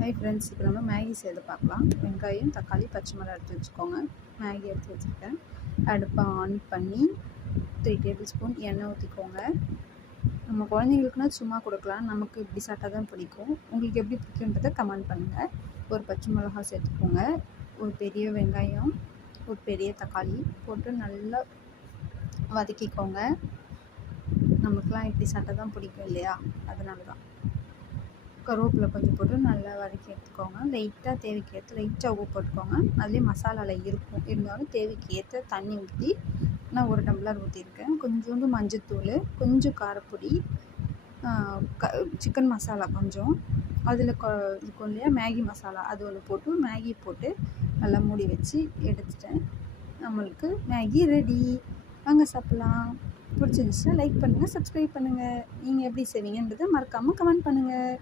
Hi friends, இப்போ நம்ம Maggi செய்து பார்க்கலாம். வெங்காயம், தக்காளி, பச்சை மிளகாய் எடுத்து வச்சுக்கோங்க. மேகி எடுத்து வச்சுருக்கேன். அடுப்பை ஆன் பண்ணி 3 டேபிள் ஸ்பூன் எண்ணெய் ஊற்றிக்கோங்க. நம்ம குழந்தைங்களுக்குனா சும்மா கொடுக்கலாம், நமக்கு இப்படி சாப்பிட்டா தான் பிடிக்கும். உங்களுக்கு எப்படி பிடிக்குன்றதை கமெண்ட் பண்ணுங்கள். ஒரு பச்சை மிளகாய் சேர்த்துக்கோங்க, ஒரு பெரிய வெங்காயம், ஒரு பெரிய தக்காளி போட்டு நல்லா வதக்கிக்கோங்க. நமக்குலாம் இப்படி சாப்பிட்டா தான் பிடிக்கும் இல்லையா, அதனால தான். கருவேப்பிலை கொஞ்சம் போட்டு நல்லா வதக்கி எடுத்துக்கோங்க. லைட்டாக தேவைக்கு ஏற்ற லைட்டாக உப்பு போட்டுக்கோங்க. அதுலேயே மசாலாவில் இருக்கும், இருந்தாலும் தேவைக்கு ஏற்ற தண்ணி ஊற்றி நான் 1 டம்ளர் ஊற்றிருக்கேன். கொஞ்சோண்டு மஞ்சத்தூள், கொஞ்சம் காரப்பொடி, சிக்கன் மசாலா கொஞ்சம், அதில் இருக்கும் இல்லையா மேகி மசாலா, அது ஒன்று போட்டு மேகி போட்டு நல்லா மூடி வச்சு எடுத்துட்டேன். நம்மளுக்கு மேகி ரெடி. வாங்க சாப்பிட்லாம். பிடிச்சிருந்துச்சுன்னா லைக் பண்ணுங்கள், சப்ஸ்கிரைப் பண்ணுங்கள். நீங்கள் எப்படி செய்வீங்கன்றதை மறக்காமல் கமெண்ட் பண்ணுங்கள்.